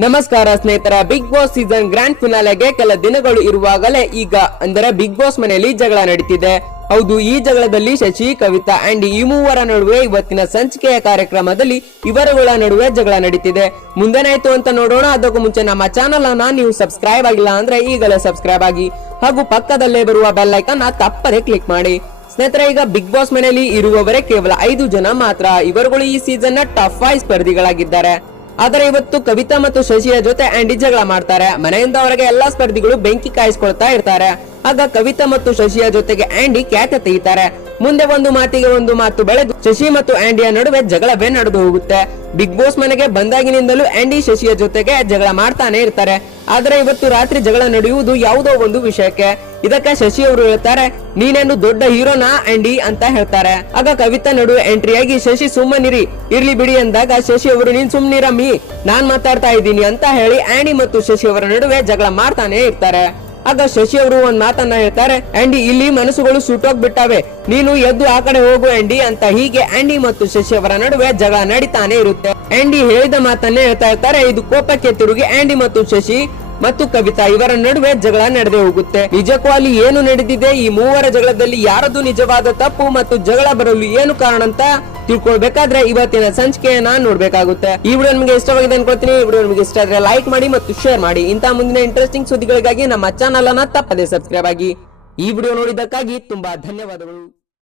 ನಮಸ್ಕಾರ ಸ್ನೇಹಿತರ Bigg Boss season grand ಫಿನಾಲೆಗೆ ಕೆಲ ದಿನಗಳು ಇರುವಾಗಲೇ ಈಗ, ಅಂದರೆ ಬಿಗ್ ಬಾಸ್ ಮನೆಯಲ್ಲಿ ಜಗಳ ನಡೀತಿದೆ. ಹೌದು, ಈ ಜಗಳದಲ್ಲಿ ಶಶಿ, ಕವಿತಾ ಅಂಡ್ ಈ ಮೂವರ ನಡುವೆ ಇವತ್ತಿನ ಸಂಚಿಕೆಯ ಕಾರ್ಯಕ್ರಮದಲ್ಲಿ ಇವರುಗಳ ನಡುವೆ ಜಗಳ ನಡೀತಿದೆ. ಮುಂದೇನಾಯ್ತು ಅಂತ ನೋಡೋಣ, ಅದಕ್ಕೂ ಮುಂಚೆ ನಮ್ಮ ಚಾನಲ್ ಅನ್ನ ನೀವು ಸಬ್ಸ್ಕ್ರೈಬ್ ಆಗಿಲ್ಲ ಅಂದ್ರೆ ಈಗಲೇ ಸಬ್ಸ್ಕ್ರೈಬ್ ಆಗಿ, ಹಾಗೂ ಪಕ್ಕದಲ್ಲೇ ಬರುವ ಬೆಲ್ ಐಕನ್ ತಪ್ಪದೆ ಕ್ಲಿಕ್ ಮಾಡಿ. ಸ್ನೇಹಿತರೆ, ಈಗ ಬಿಗ್ ಬಾಸ್ ಮನೆಯಲ್ಲಿ ಇರುವವರೇ ಕೇವಲ ಐದು ಜನ ಮಾತ್ರ. ಇವರುಗಳು ಈ ಸೀಸನ್ನ ಟಫ್ ಆಯ್ ಸ್ಪರ್ಧಿಗಳಾಗಿದ್ದಾರೆ. ಆದರೆ ಇವತ್ತು ಕವಿತಾ ಮತ್ತು ಶಶಿಯ ಜೊತೆ ಆಂಡಿ ಜಗಳ ಮಾಡ್ತಾರೆ. ಮನೆಯಿಂದ ಅವರಿಗೆ ಎಲ್ಲಾ ಸ್ಪರ್ಧಿಗಳು ಬೆಂಕಿ ಕಾಯಿಸ್ಕೊಳ್ತಾ ಇರ್ತಾರೆ. ಆಗ ಕವಿತಾ ಮತ್ತು ಶಶಿಯ ಜೊತೆಗೆ ಆಂಡಿ ಕ್ಯಾತೆ ತೆಗಿತಾರೆ. ಮುಂದೆ ಒಂದು ಮಾತಿಗೆ ಒಂದು ಮಾತು ಬೆಳೆದು ಶಶಿ ಮತ್ತು ಆಂಡಿಯ ನಡುವೆ ಜಗಳವೇ ನಡೆದು ಹೋಗುತ್ತೆ. ಬಿಗ್ ಬಾಸ್ ಮನೆಗೆ ಬಂದಾಗಿನಿಂದಲೂ ಆಂಡಿ ಶಶಿಯ ಜೊತೆಗೆ ಜಗಳ ಮಾಡ್ತಾನೆ ಇರ್ತಾರೆ. ಆದ್ರೆ ಇವತ್ತು ರಾತ್ರಿ ಜಗಳ ನಡೆಯುವುದು ಯಾವುದೋ ಒಂದು ವಿಷಯಕ್ಕೆ. ಇದಕ್ಕೆ ಶಶಿ ಅವರು ಹೇಳ್ತಾರೆ ನೀನೇನು ದೊಡ್ಡ ಹೀರೋನಾ ಆಂಡಿ? ಅಂತ ಹೇಳ್ತಾರೆ. ಆಗ ಕವಿತಾ ನಡುವೆ ಎಂಟ್ರಿಯಾಗಿ ಶಶಿ ಸುಮ್ಮನಿರಿ, ಇರ್ಲಿ ಬಿಡಿ ಅಂದಾಗ ಶಶಿ ಅವರು ನೀನ್ ಸುಮ್ಮನಿರಮ್ಮಿ ನಾನ್ ಮಾತಾಡ್ತಾ ಇದ್ದೀನಿ ಅಂತ ಹೇಳಿ ಆಂಡಿ ಮತ್ತು ಶಶಿ ಅವರ ನಡುವೆ ಜಗಳ ಮಾಡ್ತಾನೆ ಇರ್ತಾರೆ. ಆಗ ಶಶಿ ಅವರು ಒಂದ್ ಮಾತನ್ನ ಹೇಳ್ತಾರೆ, ಆಂಡಿ, ಇಲ್ಲಿ ಮನಸ್ಸುಗಳು ಸುಟ್ಟೋಗ್ಬಿಟ್ಟವೆ ನೀನು ಎದ್ದು ಆ ಕಡೆ ಹೋಗು, ಆಂಡಿ, ಅಂತ ಹೀಗೆ ಆಂಡಿ ಮತ್ತು ಶಶಿ ಅವರ ನಡುವೆ ಜಗಳ ನಡೀತಾನೆ ಇರುತ್ತೆ. ಆಂಡಿ ಹೇಳಿದ ಮಾತನ್ನೇ ಹೇಳ್ತಾ ಇರ್ತಾರೆ, ಇದು ಕೋಪಕ್ಕೆ ತಿರುಗಿ, ಆಂಡಿ ಮತ್ತು ಶಶಿ ಮತ್ತು ಕವಿತಾ ಇವರ ನಡುವೆ ಜಗಳ ನಡೆದೇ ಹೋಗುತ್ತೆ. ನಿಜಕ್ಕೂ ಅಲ್ಲಿ ಏನು ನಡೆದಿದೆ? ಈ ಮೂವರ ಜಗಳದಲ್ಲಿ ಯಾರದು ನಿಜವಾದ ತಪ್ಪು ಮತ್ತು ಜಗಳ ಬರಲು ಏನು ಕಾರಣ ಅಂತ ತಿಳ್ಕೊಳ್ಬೇಕಾದ್ರೆ ಇವತ್ತಿನ ಸಂಚಿಕೆಯನ್ನ ನೋಡ್ಬೇಕಾಗುತ್ತೆ. ಈ ವಿಡಿಯೋ ನಿಮಗೆ ಇಷ್ಟವಾಗಿದೆ ಅನ್ಕೊಳ್ತೀನಿ. ಈ ವಿಡಿಯೋ ನಿಮಗೆ ಇಷ್ಟ ಆದ್ರೆ ಲೈಕ್ ಮಾಡಿ ಮತ್ತು ಶೇರ್ ಮಾಡಿ. ಇಂತ ಮುಂದಿನ ಇಂಟ್ರೆಸ್ಟಿಂಗ್ ಸುದ್ದಿಗಳಿಗಾಗಿ ನಮ್ಮ ಚಾನಲ್ ಅನ್ನ ತಪ್ಪದೆ ಸಬ್ಸ್ಕ್ರೈಬ್ ಆಗಿ. ಈ ವಿಡಿಯೋ ನೋಡಿದ್ದಕ್ಕಾಗಿ ತುಂಬಾ ಧನ್ಯವಾದಗಳು.